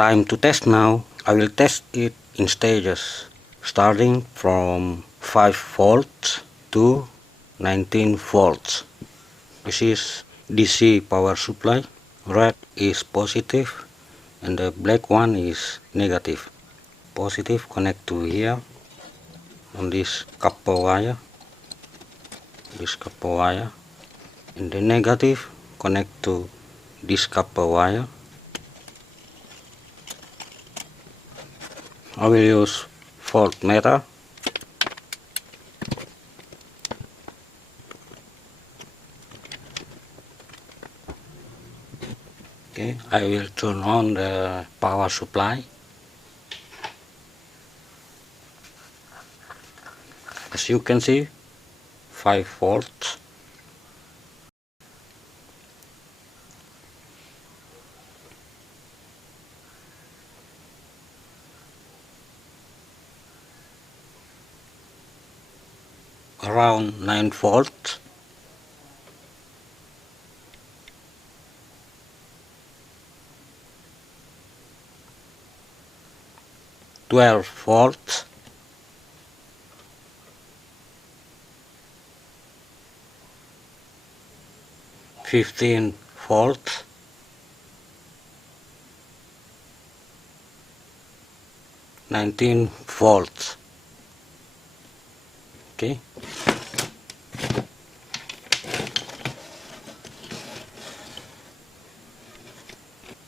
time to test now. I will test it in stages, starting from 5 volts to 19 volts. This is DC power supply. Red is positive and the black one is negative. Positive connect to here on this copper wire. And the negative connect to this copper wire. I will use voltmeter. Okay, I will turn on the power supply. As you can see, 5 volts. Around 9 volts. $12 volts. 15 volts. 19 volts. Okay.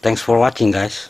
Thanks for watching, guys.